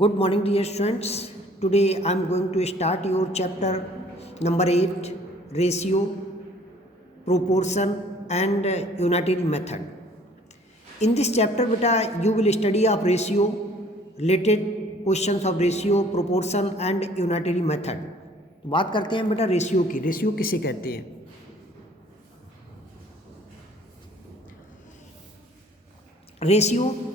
Good morning, dear students. Today I am going to start your chapter number 8, ratio, proportion and unitary method. In this chapter, beta, you will study of ratio, related questions of ratio, proportion and unitary method. बात करते हैं बेटा ratio की। Ratio किसे कहते हैं? Ratio,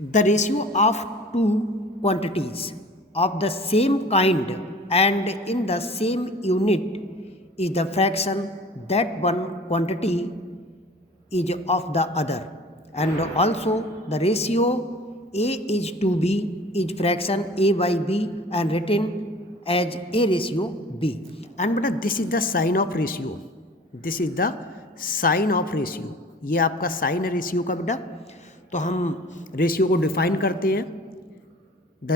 the ratio of two quantities of the same kind and in the same unit is the fraction that one quantity is of the other, and also the ratio a is to b is fraction a by b and written as a ratio b. And beta this is the sign of ratio. This is the sign of ratio. ये आपका sign है ratio का बेटा। तो हम ratio को define करते हैं। The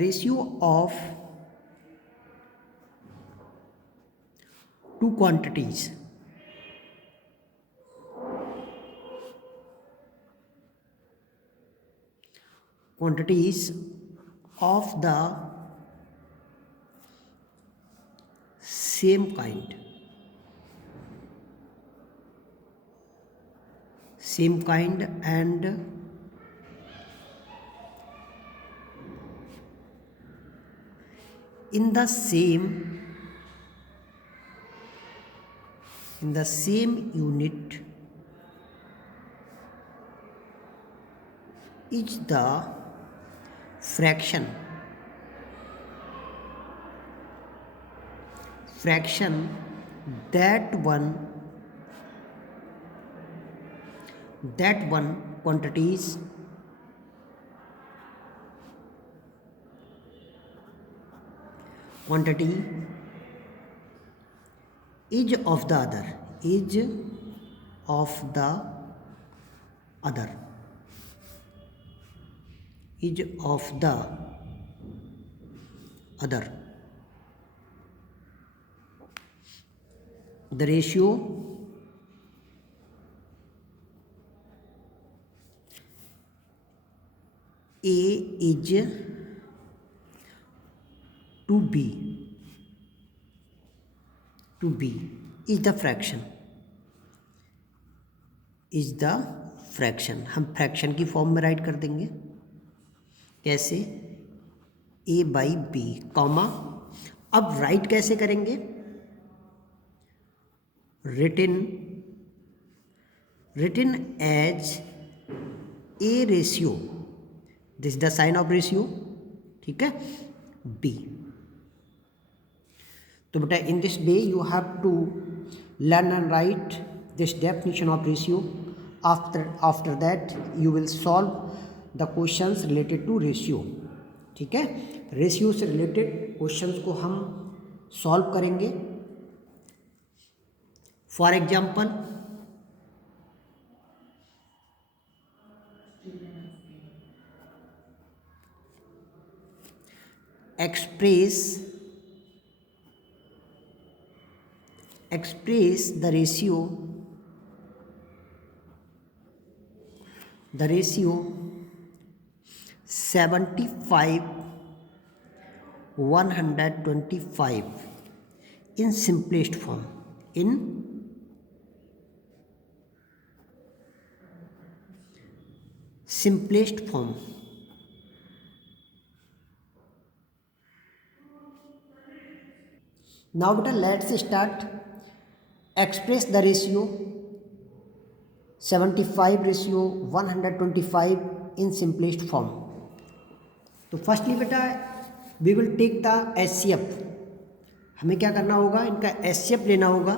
ratio of two quantities of the same kind and in the same unit is the fraction that one quantity is of the other the ratio a is to b is the fraction हम fraction की form में write कर देंगे। कैसे? a by B comma. अब write कैसे करेंगे? written as a ratio, this is the sign of ratio, ठीक है, b. तो बेटा in this way you have to learn and write this definition of ratio. After that you will solve the questions related to ratio. ठीक है, ratio से related questions को हम solve करेंगे। For example, express the ratio 75/125 in simplest form. Now beta let's start. Express the ratio 75/125 in simplest form. तो firstly बेटा we will take the HCF. हमें क्या करना होगा? इनका HCF लेना होगा।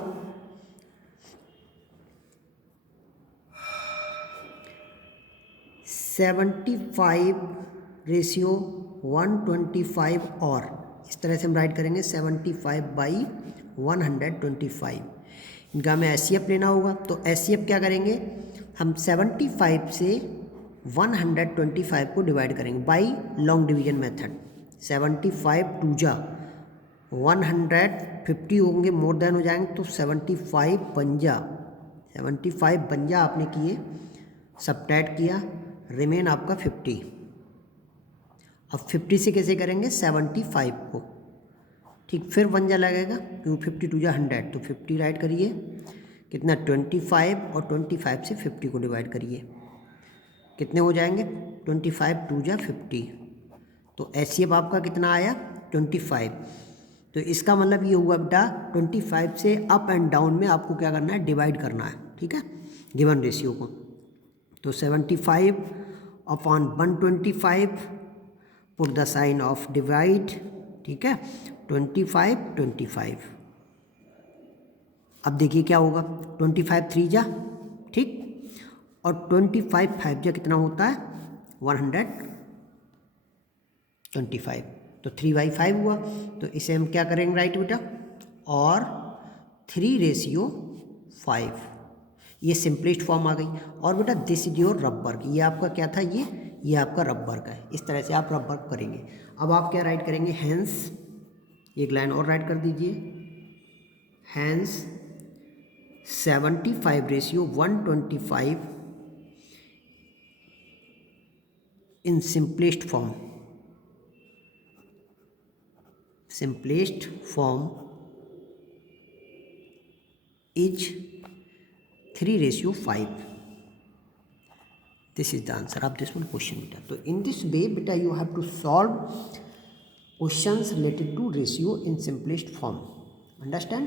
(75/125) और इस तरह से हम राइट करेंगे 75/125। इनका हमें HCF लेना होगा। तो HCF क्या करेंगे? हम 75 से 125 को डिवाइड करेंगे बाई लॉन्ग डिवीजन मेथड। 75 2 जा 150 होंगे, मोर देन हो जाएंगे, तो 75 पंजा 75 52 आपने किए, सबट्रैक्ट किया, रिमेन आपका 50। अब 50 से कैसे करेंगे 75 को, ठीक, फिर 1 लगेगा क्योंकि 50 2 100, तो 50 राइट करिए, कितना 25 और 25 से 50 को डिवाइड करिए, कितने हो जाएंगे 25 2 50, तो एचसीएफ आपका कितना आया 25। तो इसका मतलब ये हुआ बेटा 25 से अप एंड डाउन में आपको क्या करना है, डिवाइड करना है, ठीक है, गिवन रेशियो को। तो 75 upon 125, put the sign of divide, ठीक है, 25 अब देखिए क्या होगा, 25 3 जा, ठीक, और 25 5 जा कितना होता है 125, तो 3/5 हुआ। तो इसे हम क्या करेंगे राइट बेटा, और 3:5, ये सिंपलेस्ट फॉर्म आ गई। और बेटा दिस इज योर रबर्ग, ये आपका क्या था, ये आपका रबर्ग है, इस तरह से आप रबर्ग करेंगे। अब आप क्या राइट करेंगे, हैंस, एक लाइन और राइट कर दीजिए, hence 75:125 in simplest form is 3:5. This is the answer of this one question beta. So in this way beta you have to solve questions related to ratio in simplest form. Understand?